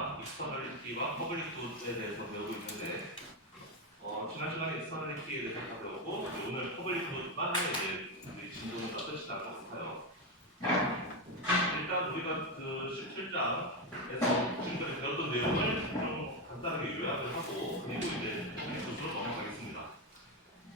시간 익스터널리티와 퍼블릭 굿에 대해서 배우고 있는데 지난 시간에 익스터널리티에 대해서 다 배우고 오늘 퍼블릭 굿만 이제 우리 진도는 끝이 날 것 같아요. 일단 우리가 그 17장에서 지금까지 배웠던 내용을 좀 간단하게 요약을 하고 그리고 이제 퍼블릭 굿으로 넘어가겠습니다.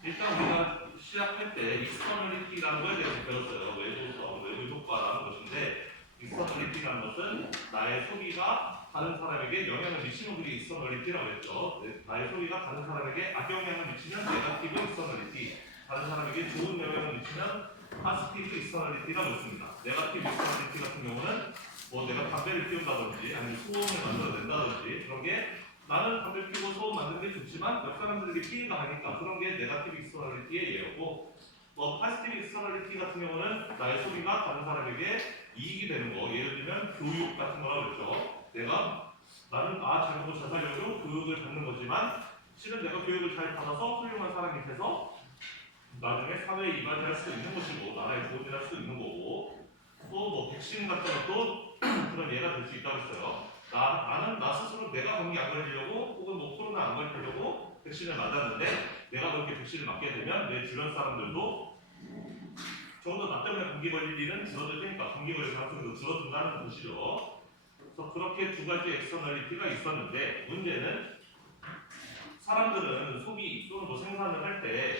일단 우리가 시작할 때 익스터널리티라는 거에 대해서 배웠어요. 외부성, 외부 효과라는 것인데 익스터널리티라는 것은 나의 소비가 다른 사람에게 영향을 미치는 그게 익스터널리티라고 했죠. 나의 소비가 다른 사람에게 악영향을 미치면 네거티브 익스터널리티, 다른 사람에게 좋은 영향을 미치면 파지티브 익스터널리티라고 했습니다. 네거티브 익스터널리티 같은 경우는 뭐 내가 담배를 피운다든지 아니면 소음을 만들어낸다든지 그런 게 나는 담배 피우고 소음 만드는 게 좋지만 옆 사람들에게 피해가 가니까 그런 게 네거티브 익스터널리티의 예였고, 뭐 파지티브 익스터널리티 같은 경우는 나의 소비가 다른 사람에게 이익이 되는 거, 예를 들면 교육 같은 거라고 그랬죠. 나는 잘 먹고 잘 살려고 교육을 받는 거지만 실은 내가 교육을 잘 받아서 훌륭한 사람이 돼서 나중에 사회에 이바지할 수도 있는 것이고 나라에 좋은 일 할 수도 있는 거고, 또 뭐 백신 같은 것도 그런 예가 될 수 있다고 했어요. 나는 나 스스로 내가 감기 안 걸리려고 혹은 뭐 코로나 안 걸리려고 백신을 맞았는데 내가 그렇게 백신을 맞게 되면 내 주변 사람들도 적어도 나 때문에 감기 걸릴 일은 줄어들 테니까 감기 걸릴 가능성도 줄어든다는 것이죠. 그래서 그렇게 두 가지 엑스터널리티가 있었는데 문제는 사람들은 소비 또는 뭐 생산을 할 때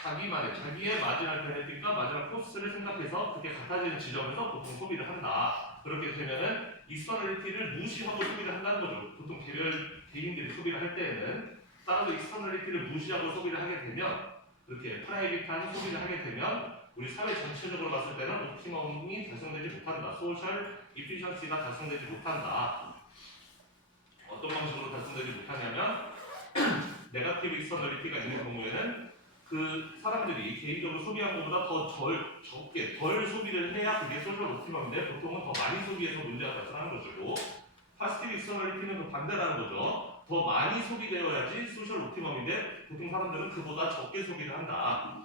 자기의 마지막 베네핏과 마지막 코스트를 생각해서 그게 같아지는 지점에서 보통 소비를 한다. 그렇게 되면은 익스터널리티를 무시하고 소비를 한다는 거죠. 보통 개인들이 소비를 할 때에는 따라서 익스터널리티를 무시하고 소비를 하게 되면, 그렇게 프라이빗한 소비를 하게 되면 우리 사회 전체적으로 봤을 때는 옵티멈이 달성되지 못한다. 소셜 이피션시가 달성되지 못한다. 어떤 방식으로 달성되지 못하냐면 네거티브 익스터널리티가 있는 경우에는 그 사람들이 개인적으로 소비한 것보다 덜 소비를 해야 그게 소셜 옵티멈인데 보통은 더 많이 소비해서 문제가 발생하는 것이고, 파지티브 익스터널리티는 그 반대라는 거죠. 더 많이 소비되어야지 소셜 옵티멈인데 보통 사람들은 그보다 적게 소비를 한다.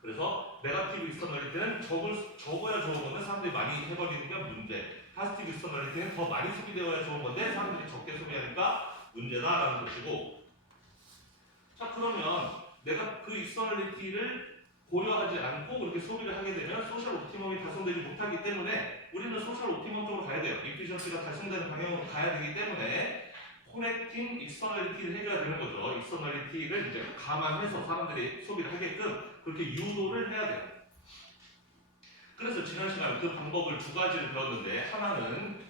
그래서 네거티브 익스터널리티는 적어야 좋은 건데 사람들이 많이 해버리는 게 문제, 파지티브 익스터널리티는 더 많이 소비되어야 좋은 건데 사람들이 적게 소비하니까 문제다라는 것이고, 자 그러면 내가 그 익스터널리티를 고려하지 않고 그렇게 소비를 하게 되면 소셜 옵티멈이 달성되지 못하기 때문에 우리는 소셜 옵티멈 쪽으로 가야 돼요. 이피션시가 달성되는 방향으로 가야 되기 때문에 코넥팅 익스터널리티를 해줘야 되는 거죠. 익스터널리티를 이제 감안해서 사람들이 소비를 하게끔 그렇게 유도를 해야 돼요. 그래서 지난 시간에 그 방법을 두 가지를 배웠는데 하나는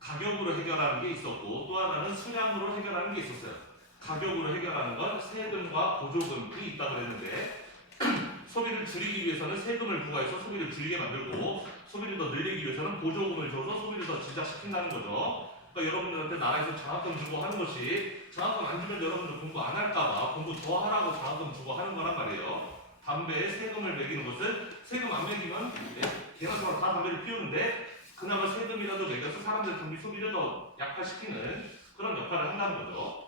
가격으로 해결하는 게 있었고 또 하나는 수량으로 해결하는 게 있었어요. 가격으로 해결하는 건 세금과 보조금이 있다고 그랬는데 소비를 줄이기 위해서는 세금을 부과해서 소비를 줄이게 만들고 소비를 더 늘리기 위해서는 보조금을 줘서 소비를 더 지작시킨다는 거죠. 그러니까 여러분들한테 나라에서 장학금 주고 하는 것이 장학금 안 주면 여러분들 공부 안 할까봐 공부 더 하라고 장학금 주고 하는 거란 말이에요. 담배에 세금을 매기는 것은 세금 안 매기면 개나 소나 다 담배를 피우는데 그나마 세금이라도 매겨서 사람들 경기 소비를 더 약화시키는 그런 역할을 한다는 거죠.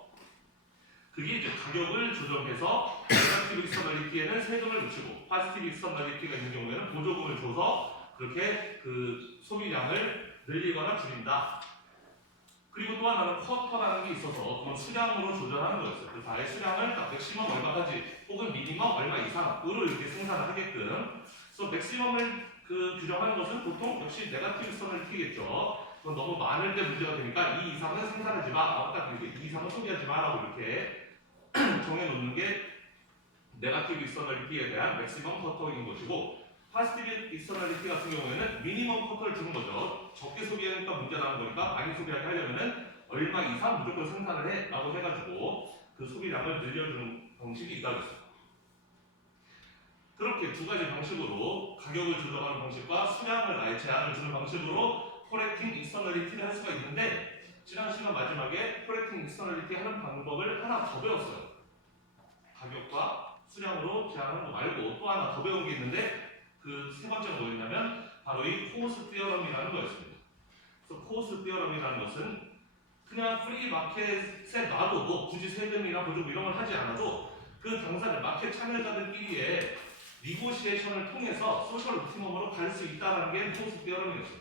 그게 이제 가격을 조정해서 네거티브 익스터널리티에는 세금을 붙이고 파지티브 익스터널리티가 있는 경우에는 보조금을 줘서 그렇게 그 소비량을 늘리거나 줄인다. 그리고 또 하나는 쿼터라는 게 있어서 그건 수량으로 조절하는 거였어요. 그래서 아예 수량을 딱 맥시멈 얼마까지 혹은 미니멈 얼마 이상으로 이렇게 생산을 하게끔. 그래서 맥시멈을 규정하는 것은 보통 역시 네거티브 익스터널리티겠죠. 그건 너무 많을 때 문제가 되니까 이 이상은 생산하지 마, 딱 이렇게 이 이상은 소비하지 마라고 이렇게 정해놓는 게 네거티브 익스터널리티에 대한 맥시멈 쿼터인 것이고, 파지티브 익스터널리티 같은 경우에는 미니멈 쿼터를 주는 거죠. 적게 소비하니까 문제 나는 거니까 많이 소비하게 하려면은 얼마 이상 무조건 생산을 해 라고 해가지고 그 소비량을 늘려주는 방식이 있다고 했어요. 그렇게 두 가지 방식으로 가격을 조정하는 방식과 수량을 아예 제한을 주는 방식으로 코렉팅 익스터널리티를 할 수가 있는데, 지난 시간 마지막에 코렉팅 익스터널리티 하는 방법을 하나 더 배웠어요. 가격과 수량으로 제한하는 거 말고 또 하나 더 배운 게 있는데 그 세 번째가 뭐였냐면 바로 이 코스트 디어럼이라는 거였습니다. 그래서 코스트 디어럼이라는 것은 그냥 프리 마켓에 놔둬도 굳이 세금이나 보조금 이런 걸 하지 않아도 그 당사자 마켓 참여자들끼리의 니고시에이션을 통해서 소셜 옵티멈으로 갈 수 있다는 게 코스트 디어럼이었어요.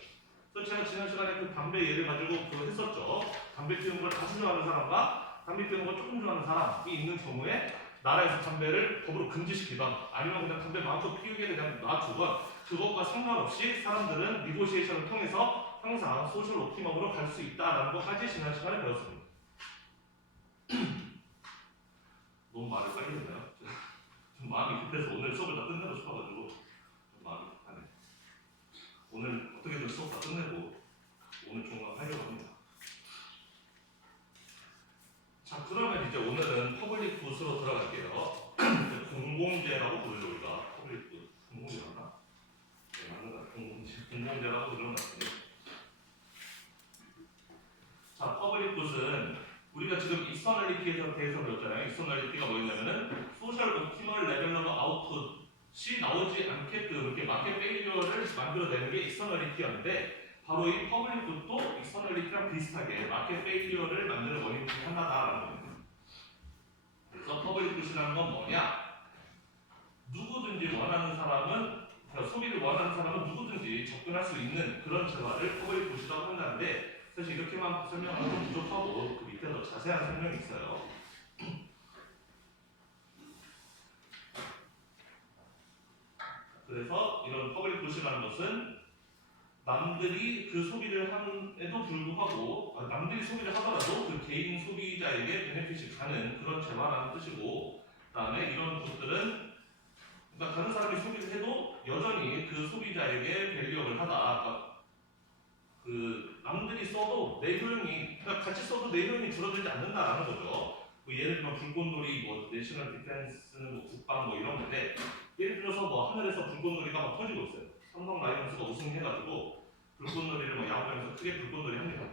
또 제가 지난 시간에 그 담배 예를 가지고 그거 했었죠. 담배 피우는 걸 아주 좋아하는 사람과 담배 피우는 걸 조금 좋아하는 사람이 있는 경우에 나라에서 담배를 법으로 금지시키던 아니면 그냥 담배 마음껏 피우게 그냥 놔두건 그것과 상관없이 사람들은 니고시에이션을 통해서 항상 소셜 옵티멈으로 갈 수 있다라는 것까지 지난 시간에 배웠습니다. 너무 말을 빨리 했나요? 좀 마음이 급해서 오늘 수업을 다 끝내고 싶어가지고 좀 마음이 급하네. 오늘 어떻게든 수업 다 끝내고 오늘 종강 하려고 합니다. 자, 그러면 이제 오늘은 퍼블릭 굿으로 들어갈게요. 공공재라고 부르죠, 우리가. 퍼블릭 굿. 공공재라나? 네, 맞는 것 같아요. 공공재라고 그러는 것 같아요. 자, 퍼블릭 굿은 우리가 지금 익스터널리티에 대해서 배웠잖아요. 익스터널리티가 뭐였냐면은 소셜 옵티멀 레벨 오브 아웃풋이 나오지 않게끔 이렇게 마켓 페일리어를 만들어내는 게 익스터널리티였는데 바로 이 퍼블릭 굿도 익스터널리티랑 비슷하게 마켓 페일리어를 만드는 원인 중에 하나다라는 겁니다. 그래서 퍼블릭 굿이라는 건 뭐냐? 누구든지 원하는 사람은 그러니까 소비를 원하는 사람은 누구든지 접근할 수 있는 그런 재화를 퍼블릭 굿이라고 한다는데 사실 이렇게만 설명하면 좀 부족하고 그 밑에 더 자세한 설명이 있어요. 그래서 이런 퍼블릭 굿이라는 것은 남들이 그 소비를 함에도 불구하고 남들이 소비를 하더라도 그 개인 소비자에게 베네핏이 가는 그런 재화라는 뜻이고 그다음에 이런 굿들은 그러니까 다른 사람이 소비를 해도 여전히 그 소비자에게 밸류업을 하다. 그러니까 그 남들이 써도 내 효용이 그러니까 같이 써도 내 효용이 줄어들지 않는다라는 거죠. 뭐 예를 들면 불꽃놀이, 뭐 내셔널 디펜스는 뭐 국방 뭐 이런 건데 예를 들어서 뭐 하늘에서 불꽃놀이가 막 터지고 있어요. 삼성 라이온즈가 우승해가지고 불꽃놀이를 뭐 야구장에서 크게 불꽃놀이 합니다.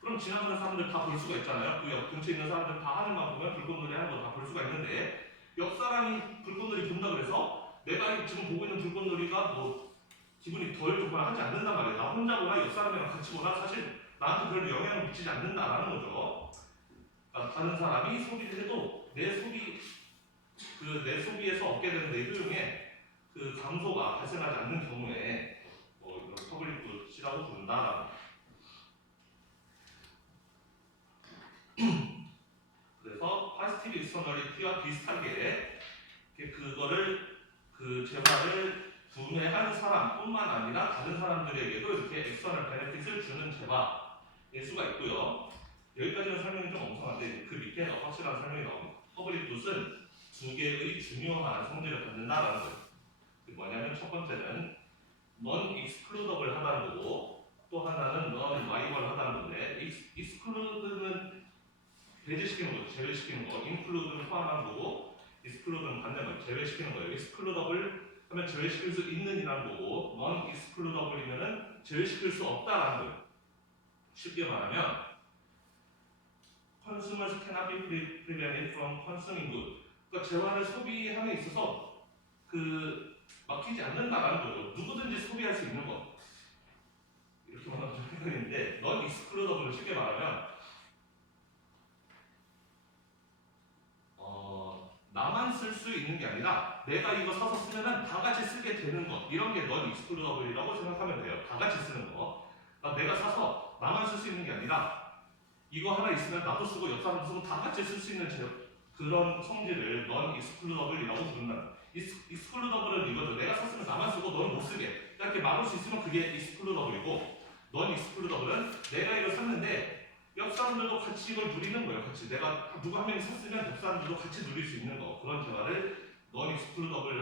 그럼 지나가는 사람들 다 볼 수가 있잖아요. 그 옆 근처에 있는 사람들 다 하는 만 보면 불꽃놀이 하는 거 다 볼 수가 있는데 옆 사람이 불꽃놀이 본다 그래서 내가 지금 보고 있는 불꽃놀이가 뭐 기분이 덜 좋거나 하지 않는단 말이에요. 나 혼자 보나 옆 사람이랑 같이 보나 사실 나한테 별로 영향을 미치지 않는다라는 거죠. 그러니까 다른 사람이 소비를 해도 내 소비에서 얻게 되는 내 효용에 그 감소가 발생하지 않는 경우에 이런 퍼블릭 굿이라고 부른다. 그래서 파지티브 익스터널리티와 비슷하게 그거를 그 재화를 구매한 사람뿐만 아니라 다른 사람들에게도 이렇게 엑스터널 베네핏을 주는 재화일 수가 있고요. 여기까지는 설명이 좀 엉성한데 그 밑에 확실한 설명이 나옵니다. 퍼블릭 굿은 두 개의 중요한 성질을 갖는다라는 거예요. 뭐냐면 첫 번째는 non excludable 하다는 거고 또 하나는 non liable 하다는 건데 exclude는 배제시키는 거죠. 제외시키는 거. include는 포함하는 거고 exclude는 반대말로 제외시키는 거예요. excludable 하면 제외시킬 수 있는 이라는 거고 non excludable이면은 제외시킬 수 없다라는 거예요. 쉽게 말하면 consumers cannot be prevented from consuming good. 그러니까 재화를 소비함에 있어서 막히지 않는다라는 거죠. 누구든지 소비할 수 있는 것. 이렇게 말하면 좀 헷갈리는데 non excludable을 쉽게 말하면 나만 쓸 수 있는 게 아니라 내가 이거 사서 쓰면은 다 같이 쓰게 되는 것 이런 게 non excludable이라고 생각하면 돼요. 다 같이 쓰는 거. 그러니까 내가 사서 나만 쓸 수 있는 게 아니라 이거 하나 있으면 나도 쓰고 옆 사람도 쓰고 다 같이 쓸 수 있는 그런 성질을 non excludable이라고 부른다. excludable은 이거죠. 내가 샀으면 나만 쓰고 너는 못 쓰게 이렇게 막을 수 있으면 그게 excludable이고 non excludable은 내가 이걸 샀는데 옆 사람들도 같이 이걸 누리는 거예요. 같이 내가 누구 한 명이 샀으면 옆 사람들도 같이 누릴 수 있는 거 그런 재화를 non excludable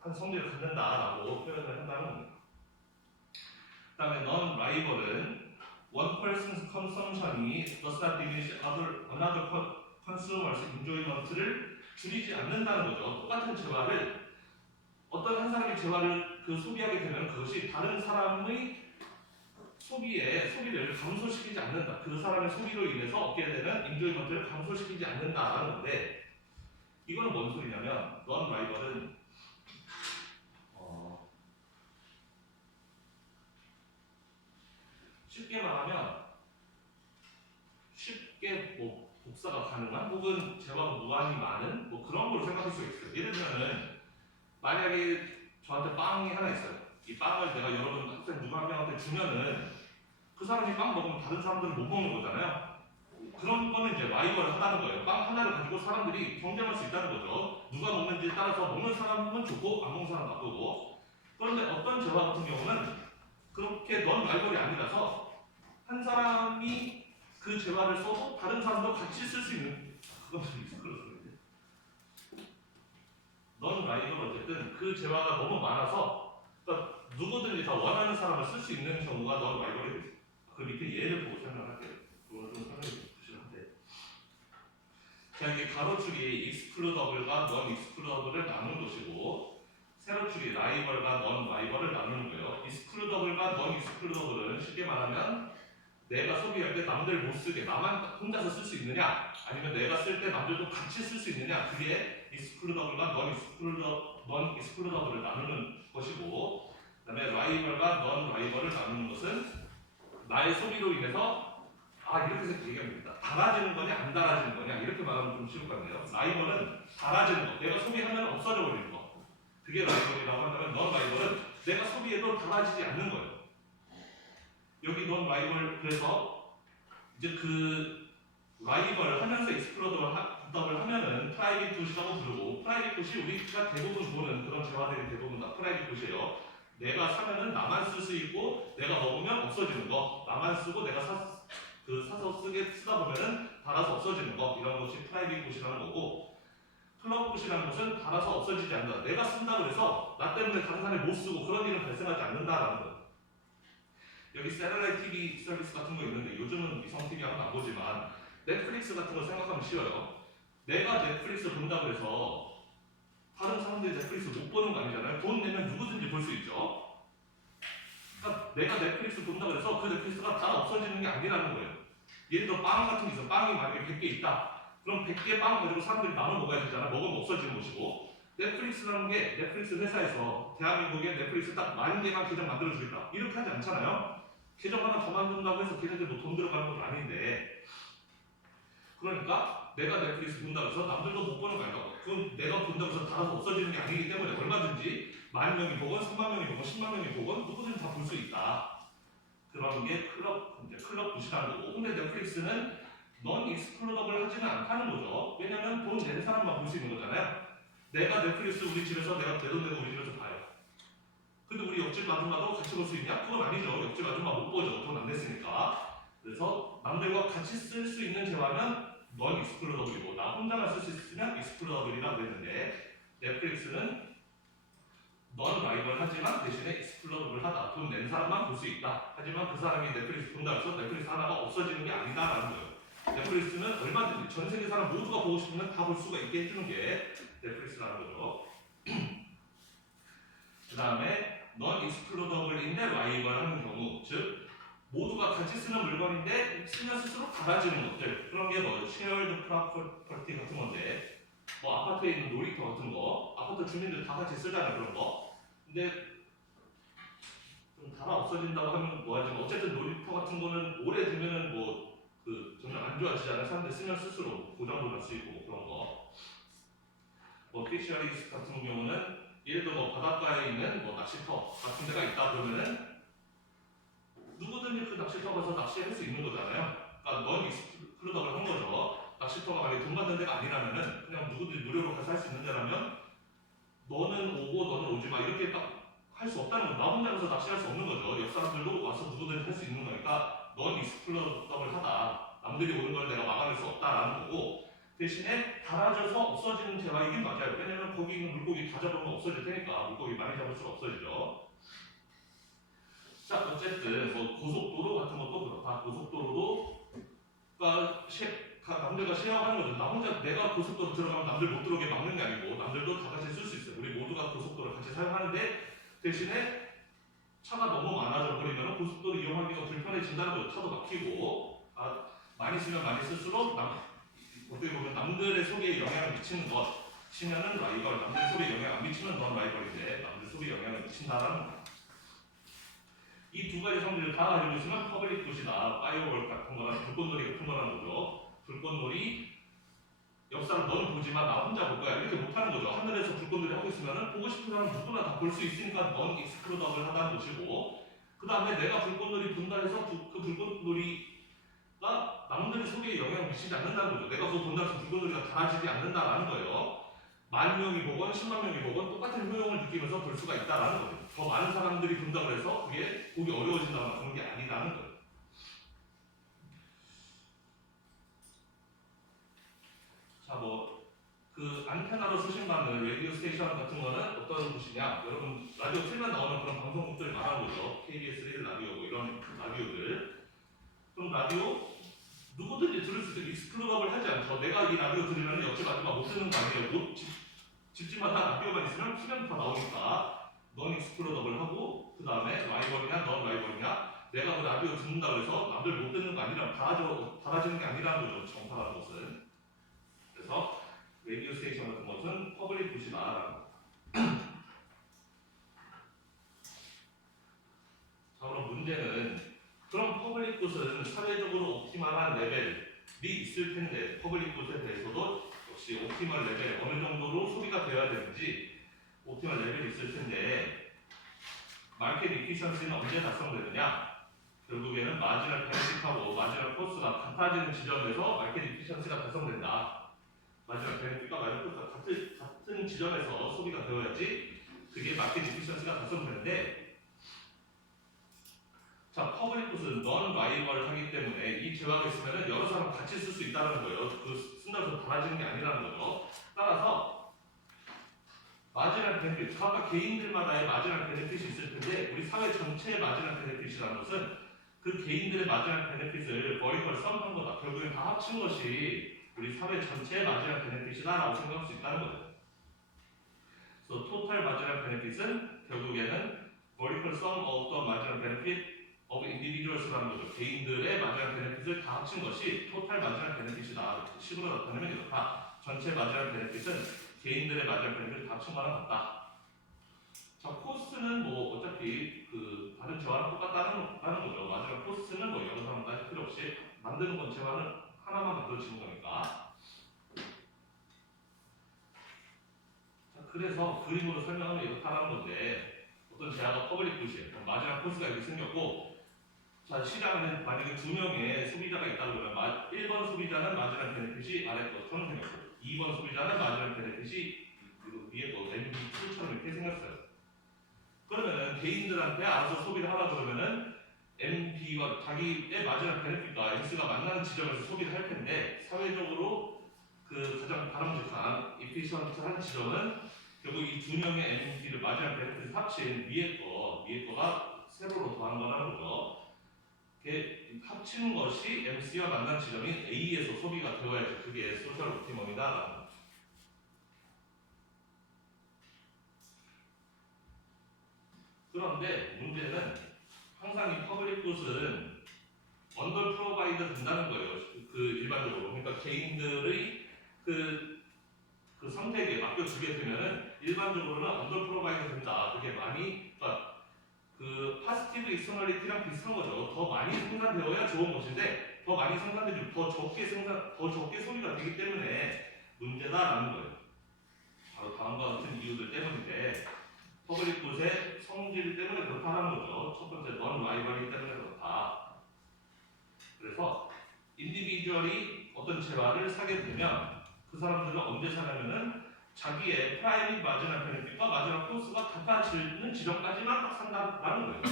한 성질을 갖는다라고 표현을 한다는 겁니다. 그다음에 non liable은 one person's consumption이 does not diminish another consumer's enjoyment를 줄이지 않는다는 거죠. 똑같은 재화를 어떤 한 사람이 재화를 소비하게 되면 그것이 다른 사람의 소비를 감소시키지 않는다. 그 사람의 소비로 인해서 얻게 되는 인조이먼트를 감소시키지 않는다라는 건데 이거는 뭔 소리냐면 non liable은 쉽게 말하면 쉽게 복사가 가능한 혹은 재화가 무한히 많은 그런 걸 생각할 수 있어요. 예를 들면은 만약에 저한테 빵이 하나 있어요. 이 빵을 내가 여러분 학생 누구 한 명한테 주면은 그 사람이 빵 먹으면 다른 사람들은 못 먹는 거잖아요. 그런 거는 이제 라이벌을 하다는 거예요. 빵 하나를 가지고 사람들이 경쟁할 수 있다는 거죠. 누가 먹는지에 따라서 먹는 사람은 좋고 안 먹는 사람은 나쁘고. 그런데 어떤 재화 같은 경우는 그렇게 넌 라이벌이 아니라서 한 사람이 그 재화를 써도 다른 사람도 같이 쓸 수 있는 그건 좀 있을 거예요. 넌 라이벌 어쨌든 그 재화가 너무 많아서 그러니까 누구든지 다 원하는 사람을 쓸 수 있는 경우가 넌 라이벌이 되죠. 그 밑에 예를 보고 설명할게요. 그걸 좀 설명해 주시는데 자 이게 가로축이 익스클루더블과 넌 익스클루더블을 나눈 것이고 세로축이 라이벌과 넌 라이벌을 나누는 거예요. 익스클루더블과 넌 익스클루더블은 쉽게 말하면 내가 소비할 때 남들 못 쓰게 나만 혼자서 쓸 수 있느냐 아니면 내가 쓸 때 남들도 같이 쓸 수 있느냐 그게 익스클루더블과 넌 익스클루더블을 나누는 것이고 그 다음에 라이벌과 넌 라이벌을 나누는 것은 나의 소비로 인해서 이렇게 얘기하면 됩니다. 달아지는 거냐 안 달아지는 거냐 이렇게 말하면 좀 쉬울 것 같네요. 라이벌은 달아지는 거 내가 소비하면 없어져 버리는 거 그게 라이벌이라고 한다면 넌 라이벌은 내가 소비해도 달아지지 않는 거예요. 여기 넌 라이벌 그래서 이제 그 라이벌 하면서 익스플로더를 하면은 프라이빗 굿이라고 부르고 프라이빗 굿이 우리가 대부분 보는 그런 재화들이 대부분 다 프라이빗 굿이에요. 내가 사면은 나만 쓸 수 있고 내가 먹으면 없어지는 거 나만 쓰고 내가 사서 쓰다 보면은 달아서 없어지는 거 이런 것이 프라이빗 굿이라는 거고 클럽 굿이라는 것은 달아서 없어지지 않는다. 내가 쓴다고 해서 나 때문에 다른 사람이 못 쓰고 그런 일은 발생하지 않는다라는 거예요. 여기 셀러라이트 TV 서비스 같은 거 있는데 요즘은 위성 TV 하면 안 보지만 넷플릭스 같은 거 생각하면 쉬워요. 내가 넷플릭스 본다고 해서 다른 사람들이 넷플릭스 못 보는 거 아니잖아요. 돈 내면 누구든지 볼 수 있죠. 그러니까 내가 넷플릭스 본다고 해서 그 넷플릭스가 다 없어지는 게 아니라는 거예요. 예를 들어 빵 같은 게 있어. 빵이 만약에 100개 있다. 그럼 100개 빵 가지고 사람들이 나눠 먹어야 되잖아. 먹으면 없어지는 것이고 넷플릭스라는 게 넷플릭스 회사에서 대한민국에 넷플릭스 딱 10,000개만 계정 만들어주겠다. 이렇게 하지 않잖아요. 계정 하나 더 만든다고 해서 걔네들도 돈 들어가는 건 아닌데 그러니까 내가 넷플릭스 본다고 해서 남들도 못 보는 거 아니야. 그건 내가 본다고 해서 달아서 없어지는 게 아니기 때문에 얼마든지 10,000명이 보건 30,000명이 보건 100,000명이 보건 누구든지 다 볼 수 있다. 그런 게 클럽 굿이라는 거고 근데 넷플릭스는 넌 익스클루더블 하지는 않다는 거죠. 왜냐면 돈 내는 사람만 볼 수 있는 거잖아요. 내가 넷플릭스 우리 집에서 내가 내 돈 내고 우리 집에서 봐요. 근데 우리 옆집 아줌마도 같이 볼 수 있냐? 그건 아니죠. 옆집 아줌마 못 보죠. 돈 안 냈으니까. 그래서 남들과 같이 쓸 수 있는 재화는 넌 익스클루더블이고 나 혼자만 쓸 수 있으면 익스클루더블이라고 그랬는데 넷플릭스는 넌 라이벌 하지만 대신에 익스클루더블 하다. 돈 낸 사람만 볼 수 있다. 하지만 그 사람이 넷플릭스 본다고 해서 넷플릭스 하나가 없어지는 게 아니다라는 거예요. 넷플릭스는 얼마든지 전 세계 사람 모두가 보고 싶으면 다 볼 수가 있게 해주는 게 넷플릭스라는 거죠. 그 다음에 넌 익스클루더블인데 라이벌 하는 경우 즉 모두가 같이 쓰는 물건인데 쓰면 쓸수록 달라지는 것들 그런 게 뭐 쉐어드 프로퍼티 같은 건데 뭐 아파트에 있는 놀이터 같은 거 아파트 주민들 다 같이 쓰잖아요 그런 거 근데 좀 달아 없어진다고 하면 뭐하지 어쨌든 놀이터 같은 거는 오래 되면은 뭐 그 점점 안 좋아지잖아요 사람들 쓰면 쓸수록 고장도 날 수 있고 뭐 그런 거 뭐 피셔리스 같은 경우는 예를 들어 뭐 바닷가에 있는 뭐 낚시터 같은 데가 있다 그러면은 누구든지 그 낚시터 가서 낚시할 수 있는 거잖아요. 그러니까 넌 익스클루더블 한 거죠. 낚시터가 만약에 돈 받는 데가 아니라면은 그냥 누구든지 무료로 가서 할 수 있는 데라면 너는 오고 너는 오지 마 이렇게 딱 할 수 없다는 거. 나 혼자 가서 낚시할 수 없는 거죠. 옆 사람들도 와서 누구든지 할 수 있는 거니까 넌 익스클루더블 하다. 남들이 오는 걸 내가 막아낼 수 없다라는 거고 대신에 달아져서 없어지는 재화이긴 맞아요. 왜냐면 거기 있는 물고기 다 잡으면 없어질 테니까 물고기 많이 잡을수록 없어지죠. 자 어쨌든 뭐 고속도로 같은 것도 그렇다. 고속도로도 남들과 쉐어하는 거죠. 나 혼자 내가 고속도로 들어가면 남들 못 들어오게 막는 게 아니고 남들도 다 같이 쓸 수 있어요. 우리 모두가 고속도로를 같이 사용하는데 대신에 차가 너무 많아져 버리면 고속도로 이용하기가 불편해진다는 거죠. 차도 막히고 많이 쓰면 많이 쓸수록 어떻게 보면 남들의 소비에 영향을 미치는 것이면은 라이벌, 남들 소비에 영향 안 미치면 넌 라이벌인데 남들 소비에 영향을 미친다라는 거. 이 두 가지 성질을 다 가지고 있으면 퍼블릭 굿이다. 파이어월 같은 거나 불꽃놀이 같은 거라는 거죠. 불꽃놀이 옆 사람 너는 보지만 나 혼자 볼 거야 이렇게 못하는 거죠. 하늘에서 불꽃놀이 하고 있으면은 보고 싶은 사람 누구나 다 볼 수 있으니까 넌 익스클루더블 하다는 것이고, 그 다음에 내가 불꽃놀이 본다 해서 그 불꽃놀이가 남들의 소리에 영향을 미치지 않는다는 거죠. 내가 그거 본다고 해서 불꽃놀이가 달아지지 않는다라는 거예요. 10,000명이 보건 100,000명이 보건 똑같은 효용을 느끼면서 볼 수가 있다라는 거죠. 더 많은 사람들이 본다고 해서 그게 보기 어려워진다거나 그런 게 아니라는 거예요. 자, 그 안테나로 수신받는 라디오 스테이션 같은 거는 어떤 곳이냐? 여러분 라디오 틀면 나오는 그런 방송국들 말하는 거죠. KBS 1 라디오 뭐 이런 라디오들. 그럼 라디오 누구든지 들을 수 있도록 익스클루더블 하지 않죠. 내가 이 라디오 들으면 옆집 아줌마 못 듣는 거 아니에요. 집집마다 라디오가 있으면 키면 다 나오니까 넌 익스클루더블 하고, 그 다음에 라이벌이냐 넌 라이벌이냐, 내가 그 라디오 듣는다 그래서 남들 못 듣는 거 아니라 달아지는 게 아니라는 거죠. 정파라는 것은. 그래서 라디오 스테이션 같은 것은 퍼블릭 굿이다라는 거. 자, 그럼 문제는, 그럼 퍼블릭 굿은 사회적으로 옵티멀한 레벨이 있을 텐데, 퍼블릭 굿에 대해서도 역시 옵티멀 레벨 어느 정도로 소비가 되어야 되는지 옵티멀 레벨이 있을 텐데, 마켓 이피션시는 언제 달성되느냐? 결국에는 마지널 베네핏하고 마지널 코스트가 같아지는 지점에서 마켓 이피션시가 달성된다. 마지막 베네핏과 마지막 코스트가 같은 지점에서 소비가 되어야지 그게 마켓 이피션시가 달성되는데, 자, 퍼블릭 굿은 넌 라이벌을 하기 때문에 이 제약이 있으면 여러 사람 같이 쓸 수 있다는 거예요. 그 쓴다고 해서 달라지는 게 아니라는 거죠. 따라서 마지널 베네핏, 각각 개인들마다의 마지널 베네핏이 있을 텐데, 우리 사회 전체의 마지널 베네핏이라는 것은 그 개인들의 마지널 베네핏을 버리걸 썸한 거다. 결국엔 다 합친 것이 우리 사회 전체의 마지널 베네핏이다라고 생각할 수 있다는 거예요. 그래서 토탈 마지널 베네핏은 결국에는 버리걸 썸 of the marginal benefit of individuals라는 거죠. 개인들의 마지널 베네핏을 다 합친 것이 토탈 마지널 베네핏이다. 식으로 나타내면 이렇다. 전체 마지널 베네핏은 개인들의 마지널 베네핏을 다 합친 거랑 같다. 자, 코스트는 어차피 그 다른 재화랑 똑같다는 거죠. 마지막 코스트는 여러 사람 따질 필요 없이 만드는 건 재화는 하나만 만들어지는 거니까. 자, 그래서 그림으로 설명하면 이렇다는 건데, 어떤 재화가 퍼블릭 굿이에요. 마지막 코스가 이렇게 생겼고, 자, 시장에는 만약에 2명의 소비자가 있다고 그러면 1번 소비자는 마지막 베네핏이 아래 것처럼 생겼고, 2번 소비자는 마지막 베네핏이 위에 거 MB2처럼 이렇게 생겼어요. 그러면은 개인들한테 알아서 소비를 하라 그러면은 MB와 자기의 마지막 베네핏과 X가 만나는 지점에서 소비를 할 텐데, 사회적으로 그 가장 바람직한 이피션트한 지점은 결국 이 2명의 MB를 마지막 베네핏을 합친 위에 거가 세로로 더한 거라는 거죠. 합치는 것이 MC와 만난 지점인 A에서 소비가 되어야지 그게 소셜 옵티멈이다라는 거죠. 그런데 문제는 항상 이 퍼블릭 굿은 언더 프로바이드 된다는 거예요. 그 일반적으로. 그러니까 개인들의 그 선택에 맡겨주게 되면은 일반적으로는 언더 프로바이드 된다. 그게 많이, 그러니까 그 파스티브 익스터널리티랑 비슷한 거죠. 더 많이 생산되어야 좋은 것인데, 더 많이 생산되지 더 적게 소비가 되기 때문에 문제다라는 거예요. 바로 다음과 같은 이유들 때문인데, 퍼블릭 굿의 성질 때문에 그렇다는 거죠. 첫 번째, 넌 라이벌이 때문에 그렇다. 그래서 인디비주얼이 어떤 재화를 사게 되면 그 사람들은 언제 사냐면은 자기의 프라이빗 마지널 베네핏과 마지널 코스가 같아지는 지점까지만 딱 산다라는 거예요.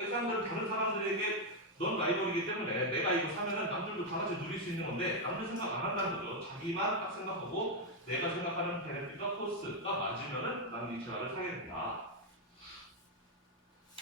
이 사람들은 다른 사람들에게 넌 라이벌이기 때문에 내가 이거 사면은 남들도 다 같이 누릴 수 있는 건데, 남들 생각 안 한다는 거죠. 자기만 딱 생각하고 내가 생각하는 베네핏과 코스가 맞으면은 나는 이 재화를 사게 된다.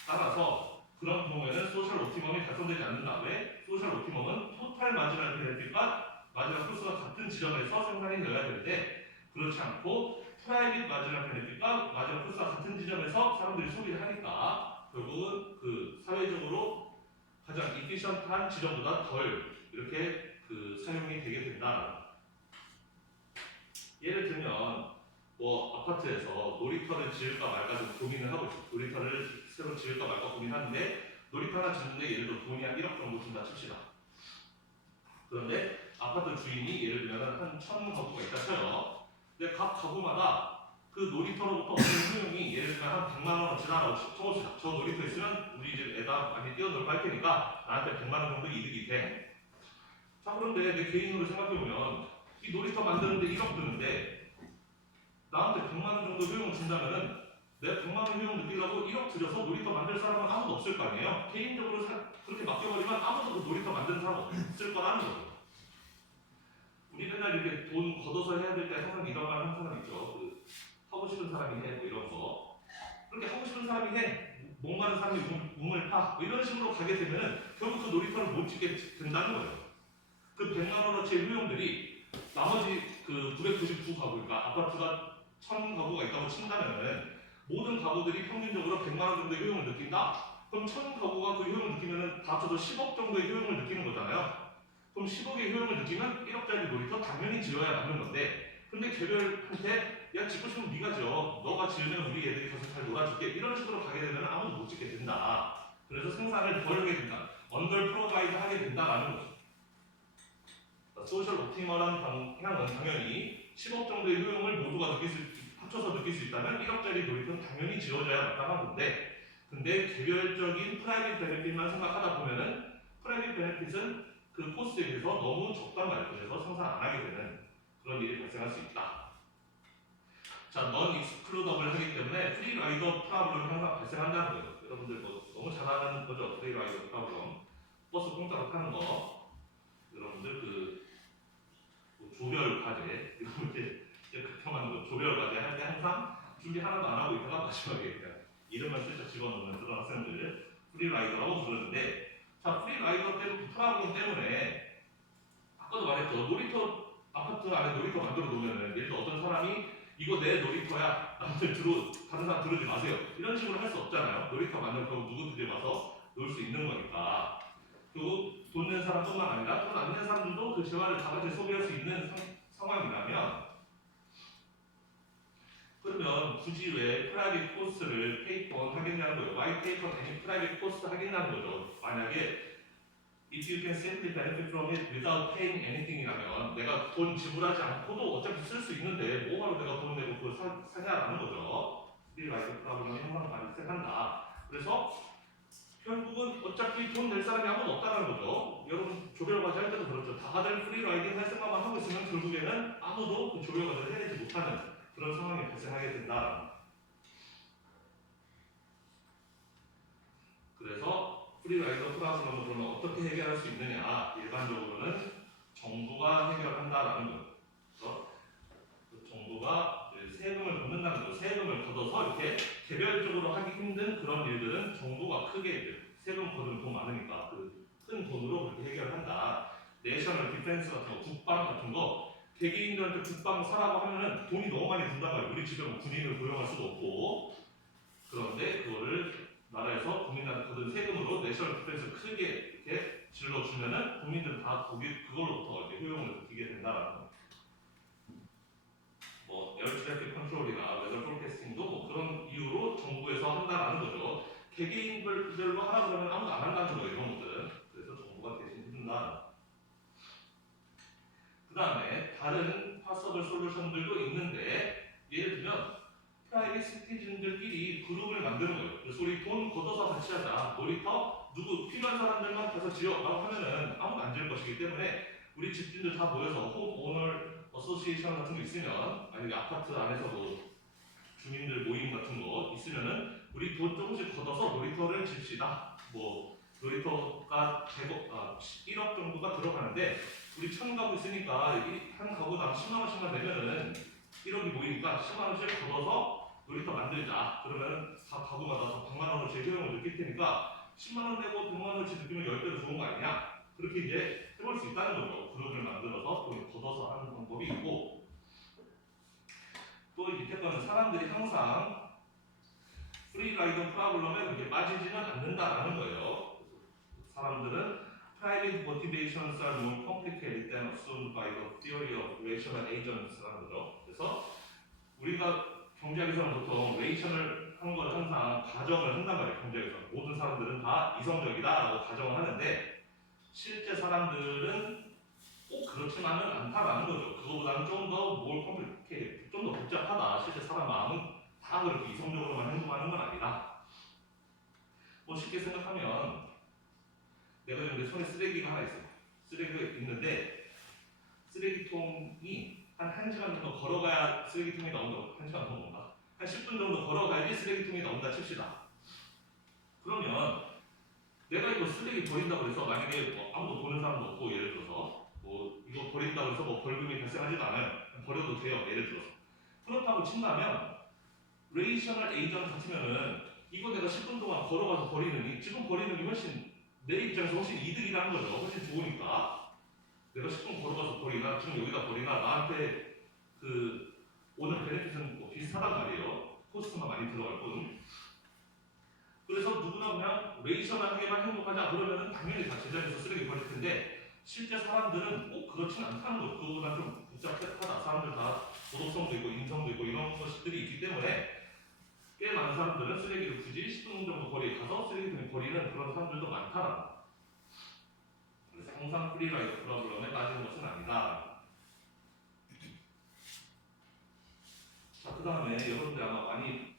따라서 그런 경우에는 소셜 옵티멈이 달성되지 않는다. 왜? 소셜 옵티멈은 토탈 마지널 베네핏과 마지널 코스가 같은 지점에서 생산이 되어야 되는데, 그렇지 않고 프라이빗 마지널 베네핏과 마지널 코스가 같은 지점에서 사람들이 소비를 하니까 결국은 그 사회적으로 가장 이피션트한 지점보다 덜 이렇게 그 사용이 되게 된다. 예를 들면 아파트에서 놀이터를 지을까 말까 좀 고민을 하고 있어요. 놀이터를 새로 지을까 말까 고민하는데, 놀이터 하나 짓는데 예를 들어 돈이 한 1억 정도 든다 칩시다. 그런데 아파트 주인이 예를 들면 한 1,000가구가 있다 쳐요. 근데 각 가구마다 그 놀이터로부터 얻는 수용이 예를 들면 한 100만 원어치라고 쳐봅시다. 저 놀이터 있으면 우리 집 애가 많이 뛰어놀고 할 테니까 나한테 100만 원 정도 이득이 돼. 자, 그런데 내 개인으로 생각해보면 이 놀이터 만드는데 1억 드는데 나한테 100만 원 정도 효용을 준다면은 내가 100만 원 효용 느끼려고 1억 들여서 놀이터 만들 사람은 아무도 없을 거 아니에요. 개인적으로 그렇게 맡겨버리면 아무도 그 놀이터 만드는 사람 없을 거라는 거죠. 우리 맨날 이렇게 돈 걷어서 해야 될 때 항상 이런 말 하는 사람 있죠. 하고 싶은 사람이 해, 뭐 이런 거. 그렇게 하고 싶은 사람이 해, 목마른 사람이 우물 파, 뭐 이런 식으로 가게 되면은 결국 그 놀이터를 못 짓게 된다는 거예요. 그 100만 원어치의 효용들이 나머지 그 999가구, 그러니까 아파트가 1,000가구가 있다고 친다면은 모든 가구들이 평균적으로 100만 원 정도의 효용을 느낀다? 그럼 1,000가구가 그 효용을 느끼면은 다 합쳐서 10억 정도의 효용을 느끼는 거잖아요. 그럼 10억의 효용을 느끼면 1억짜리 놀이터 당연히 지어야 맞는 건데, 근데 개별한테 야 짓고 싶으면 네가 지어, 너가 지으면 우리 애들이 가서 잘 놀아줄게, 이런 식으로 가게 되면 아무도 못 짓게 된다. 그래서 생산을 덜 하게 된다, 언더 프로바이드 하게 된다라는 거죠. 소셜 옵티멀한 방향은 당연히 10억 정도의 효용을 모두가 합쳐서 느낄 수 있다면 1억짜리 놀이터는 당연히 지어져야 마땅한 건데, 근데 개별적인 프라이빗 베네핏만 생각하다 보면은 프라이빗 베네핏은 그 코스에 비해서 너무 적단 말이에요. 그래서 생산 안 하게 되는 그런 일이 발생할 수 있다. 자, 넌 익스클루더블 하기 때문에 프리 라이더 프로블럼이 항상 발생한다는 거예요. 여러분들 뭐 너무 잘 아는 거죠. 프리 라이더 프로블럼. 버스 공짜로 타는 거. 여러분들 뭐 조별 과제 이렇게 극혐하는 거. 조별 과제 할 때 항상 준비 하나도 안 하고 있다가 마지막에 그냥 이름만 슬쩍 집어넣는 그런 학생들 프리 라이더라고 부르는데, 자, 프리 라이더 프로블럼 때문에 아까도 말했죠. 놀이터 아파트 안에 놀이터 만들어 놓으면은 예를 들어 어떤 사람이 이거 내 놀이터야, 다른 사람 들으지 마세요, 이런 식으로 할 수 없잖아요. 놀이터 만들면 누구들이 와서 놀 수 있는 거니까. 그리고 돈 낸 사람뿐만 아니라 돈 안 낸 사람들도 그 재화를 다 같이 소비할 수 있는 상황이라면, 그러면 굳이 왜 프라이빗 코스를 페이폰 하겠냐는 거예요. Why pay for any private cost 하겠냐는 거죠. 만약에 if you can simply benefit from it without paying anything이라면 내가 돈 지불하지 않고도 어차피 쓸 수 있는데 뭐하러 내가 돈 내고 그걸 사냐라는 거죠. 프리 라이더 프로블럼이 항상 발생한다. 그래서 결국은 어차피 돈 낼 사람이 아무도 없다는 거죠. 여러분 조별과제 할 때도 그렇죠. 다들 프리 라이딩 할 생각만 하고 있으면 결국에는 아무도 그 조별과제를 해내지 못하는 그런 상황이 발생하게 된다. 그래서 프리라이더 프로블럼을 그러면 어떻게 해결할 수 있느냐? 일반적으로는 정부가 해결한다라는 거예요. 그래서 그 정부가 세금을 걷는다는 거예요. 세금을 걷어서 이렇게 개별적으로 하기 힘든 그런 일들은 정부가 크게 세금 걷으면 돈 많으니까 그 큰 돈으로 그렇게 해결한다. 내셔널 디펜스 같은 거, 국방 같은 거, 개개인들한테 국방 사라고 하면은 돈이 너무 많이 든단 말이에요. 우리 집에 뭐 군인을 고용할 수도 없고. 그런데 그거를 나라에서 국민한테 거둔 세금으로 내셔널 디펜스 크게 이렇게 질러주면은 국민들은 다 그걸로부터 이제 효용을 느끼게 된다라는 거예요. 뭐 에어 트래픽 컨트롤이나 웨더 포캐스팅도 뭐 그런 이유로 정부에서 한다라는 거죠. 개개인별로 하라 그러면 아무도 안 한다는 거예요, 이런 것들은. 그래서 정부가 대신 해준다. 그 다음에 다른 파서블 솔루션들도 있는데, 예를 들면 프라이빗 시티즌들끼리 그룹을 만드는 거예요. 그래서 우리 돈 걷어서 같이 하자. 놀이터 누구 필요한 사람들만 가서 지어라고 하면은 아무도 안 지을 것이기 때문에 우리 집주인들 다 모여서 홈 오너 어소시에이션 같은 거 있으면, 만약에 아파트 안에서 뭐 주민들 모임 같은 거 있으면은 우리 돈 조금씩 걷어서 놀이터를 집시다. 뭐 놀이터가 1억 정도가 들어가는데 우리 1,000가구 있으니까 한 가구당 10만 원씩만 내면은 1억이 모이니까 10만 원씩 걷어서 놀이터 만들자. 그러면 다 가구마다 100만 원어치 효용을 느낄 테니까 10만 원 내고 100만 원어치 느끼면 10배로 좋은 거 아니냐? 그렇게 이제 해볼 수 있다는 거죠. 그룹을 만들어서 돈 걷어서 하는 방법이 있고, 또 밑에 거는 사람들이 항상 프리라이더 프로블럼에 그렇게 빠지지는 않는다라는 거예요. 사람들은 private motivations are more complicated than assumed by the theory of rational agents라는 거죠. 그래서 우리가 경제학에서는 보통 레이션을 하는 걸 항상 가정을 한단 말이에요. 경제학에서 모든 사람들은 다 이성적이다라고 가정을 하는데, 실제 사람들은 꼭 그렇지만은 않다라는 거죠. 그거보다는 좀 더 복잡하다. 실제 사람 마음은 다 그렇게 이성적으로만 행동하는 건 아니다. 뭐 쉽게 생각하면 내가 지금 내 손에 쓰레기가 하나 있어. 쓰레기가 있는데 쓰레기통이 한 1시간 정도 걸어가야 쓰레기통이 나온다고. 1시간 정도인가? 한 10분 정도 걸어가야지 쓰레기통이 나온다 칩시다. 그러면 내가 이거 쓰레기 버린다고 해서 만약에 뭐 아무도 보는 사람도 없고 예를 들어서 뭐 이거 버린다고 해서 뭐 벌금이 발생하지도 않아요. 버려도 돼요. 예를 들어서. 그렇다고 친다면 레이셔널 에이전 같으면은 이거 내가 10분 동안 걸어가서 버리느니 지금 버리는 게 훨씬 내 입장에서 훨씬 이득이라는 거죠. 훨씬 좋으니까 내가 10분 걸어가서 버리나 지금 여기다 버리나 나한테 그 오늘 베네핏은 뭐 비슷하단 말이에요. 코스트가 많이 들어갈 뿐. 그래서 누구나 그냥 레이셔널하게만 행동하자 그러면은 당연히 다 제자리에서 쓰레기 버릴 텐데 실제 사람들은 꼭 그렇진 않다는 거죠. 그거보다 좀 복잡하다. 사람들 다 도덕성도 있고 인성도 있고 이런 것들이 있기 때문에 꽤 많은 사람들은 쓰레기를 굳이 10분 정도 거리에 가서 쓰레기통에 버리는 그런 사람들도 많다라는 거예요. 그래서 항상 프리라이더 프로그램에 빠지는 것은 아니다. 자, 그 다음에 여러분들 아마 많이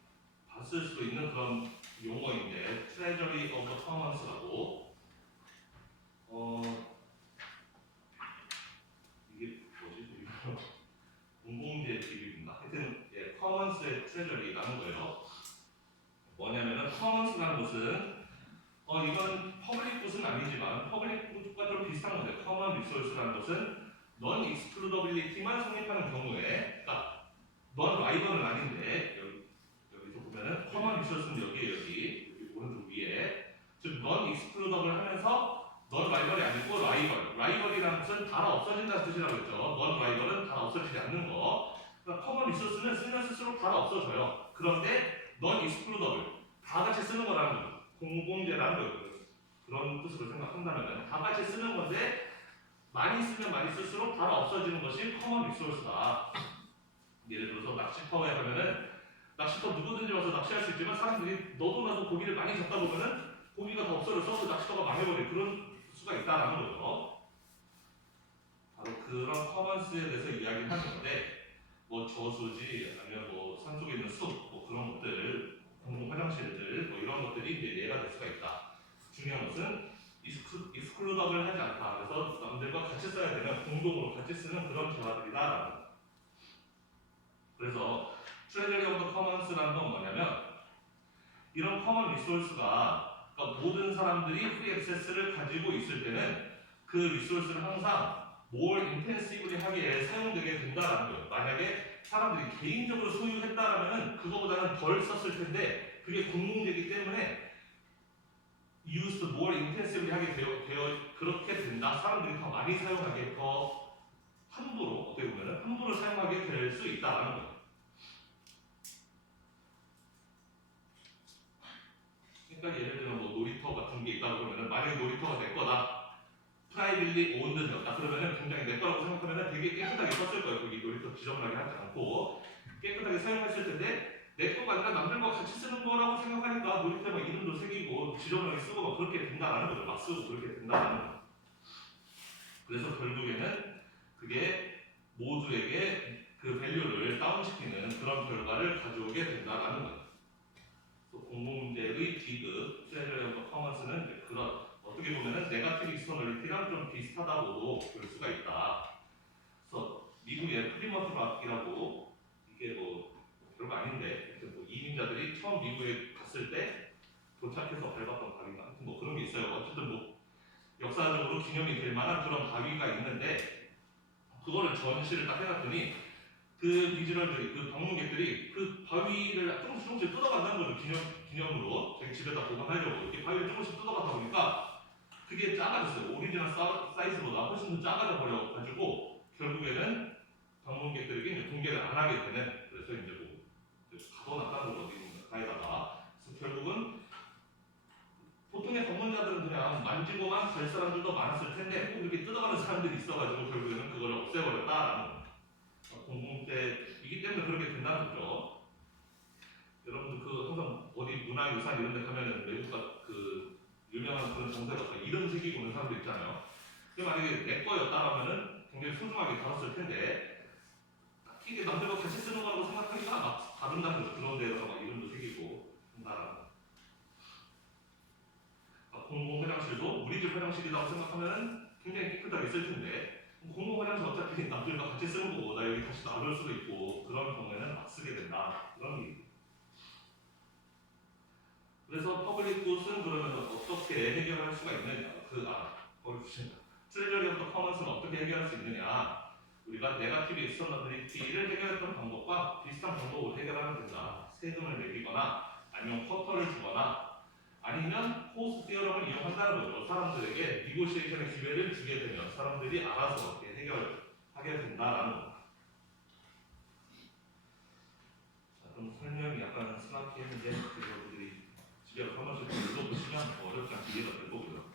봤을 수도 있는 그런 용어인데 Treasury of the Commons라고 이게 뭐지? 공공재 기립인가? 하여튼 예, Commons의 Treasury라는 거예요. 뭐냐면은 Commons라는 것은 이건 퍼블릭 굿은 아니지만 퍼블릭 굿과 좀 비슷한 건데 Common Resource라는 것은 Non-Excludability만 성립하는 경우에 그러니까 Non-Rival은 아닌데 여기서 보면은 Common Resource는 여기 오른쪽 위에 즉 Non-Excludable 하면서 Non-Rival이 아니고 Rival Rival이라는 것은 다 없어진다는 뜻이라고 했죠. Non-Rival은 다 없어지지 않는 거 그러니까 Common Resource는 쓰면 쓸수록 다 없어져요. 그런데 Non-Excludable 다 같이 쓰는 거라는 거죠. 공공재라는 거예요. 그런 뜻으로 생각한다면 다 같이 쓰는 건데 많이 쓰면 많이 쓸수록 다 없어지는 것이 커먼 리소스다. 예를 들어서 낚시터에 가면은 낚시터 누구든지 와서 낚시할 수 있지만 사람들이 너도 나도 고기를 많이 잡다 보면은 고기가 다 없어져서 그 낚시터가 망해버릴 그런 수가 있다라는 거죠. 바로 그런 커먼스에 대해서 이야기를 하는 건데 뭐 저수지 아니면 뭐 산속에 있는 숲 뭐 그런 것들 공공 화장실들 뭐 이런 것들이 이제 예가 될 수가 있다. 중요한 것은 익스클루더블 하지 않다. 그래서 남들과 같이 써야 되는 공동으로 같이 쓰는 그런 대화들이다라는 거. 그래서 트레저리 오브 커먼스라는 건 뭐냐면 이런 커먼 리소스가 그러니까 모든 사람들이 프리 액세스를 가지고 있을 때는 그 리소스를 항상 more intensively 하기에 사용되게 된다라는 거예요. 만약에 사람들이 개인적으로 소유했다라면은 그거보다는 덜 썼을 텐데 그게 공공되기 때문에 used more intensively 하게 되어 그렇게 된다. 사람들이 더 많이 사용하게 더 함부로 어떻게 보면은 함부로 사용하게 될 수 있다라는 거예요. 그러니까 예를 들면 뭐 놀이터 같은 게 있다고 그러면은 만약에 놀이터가 내 거다. 프라이빗리 오운드 되었다. 그러면은 굉장히 내 거라고 생각하면은 되게 깨끗하게 썼을 거예요. 거기 놀이터 지저분하게 하지 않고 깨끗하게 사용했을 텐데 내 거가 아니라 남들과 같이 쓰는 거라고 생각하니까 놀이터에 막 이름도 새기고 지저분하게 쓰고 막 그렇게 된다라는 거죠. 막 쓰고 그렇게 된다라는 거죠. 그래서 결국에는 그게 모두에게 그 밸류를 다운시키는 그런 결과를 가져오게 된다라는 거죠. 또 공공문제의 디귿, 트레저리 오브 커먼스는 그런 어떻게 보면은 네거티브 익스터널리티랑 좀 비슷하다고도 볼 수가 있다. 그래서 미국의 프리머트 락이라고 이게 뭐 별거 아닌데 뭐 이민자들이 처음 미국에 갔을 때 도착해서 밟았던 바위가 뭐 그런 게 있어요. 어쨌든 뭐 역사적으로 기념이 될 만한 그런 바위가 있는데 그거를 전시를 딱 해놨더니 그 비주얼들이 그 방문객들이 그 바위를 조금씩 뜯어간다는 거죠. 기념으로 자기 집에다 보관하려고 이렇게 바위를 조금씩 뜯어가다 보니까 그게 작아졌어요. 오리지널 사이즈보다 훨씬 더 작아져 버려 가지고 결국에는 방문객들에게 이제 공개를 안 하게 되는 그래서 이제 뭐 가둬놨다는 걸 어디 가에다가 그래서 결국은 보통의 방문자들은 그냥 만지고만 갈 사람들도 많았을 텐데 꼭 이렇게 뜯어가는 사람들이 있어가지고 결국에는 그걸 없애버렸다라는 공공재이기 때문에 그렇게 된다는 거죠. 여러분들 그 항상 어디 문화유산 이런 데 가면은 외국 그 유명한 그런 정세가 이름 새기고 오는 사람들 있잖아요. 근데 만약에 내 거였다라면은 굉장히 소중하게 다뤘을 텐데 이게 남들과 같이 쓰는 거라고 생각하기가 막 다룬다는 거죠. 그런 데다가 막 이름도 새기고 한다라는. 공공 화장실도 우리 집 화장실이라고 생각하면 굉장히 깨끗하게 쓸 텐데 공공 화장실 어차피 남들과 같이 쓰는 거고 나 여기 다시 나올 수도 있고 그런 경우에는 막 쓰게 된다 그런 얘기. 그래서 퍼블릭 굿은 그러면 어떻게 해결할 수가 있느냐? 트레저리 오브 커먼스는 어떻게 해결할 수 있느냐? 우리가 네거티브 익스터너빌리티를 해결했던 방법과 비슷한 방법으로 해결하면 된다. 세금을 매기거나 아니면 쿼터를 주거나 아니면 호스 티어럼을 이용한다는 거죠. 사람들에게 니고시에이션의 기회를 주게 되면 사람들이 알아서 이렇게 해결하게 된다라는 겁니다. 자, 그럼 설명이 약간 스마트했는데 여러분들이 집에 한 번씩 읽어보시면 어렵지 않게 이해가 될 거고요.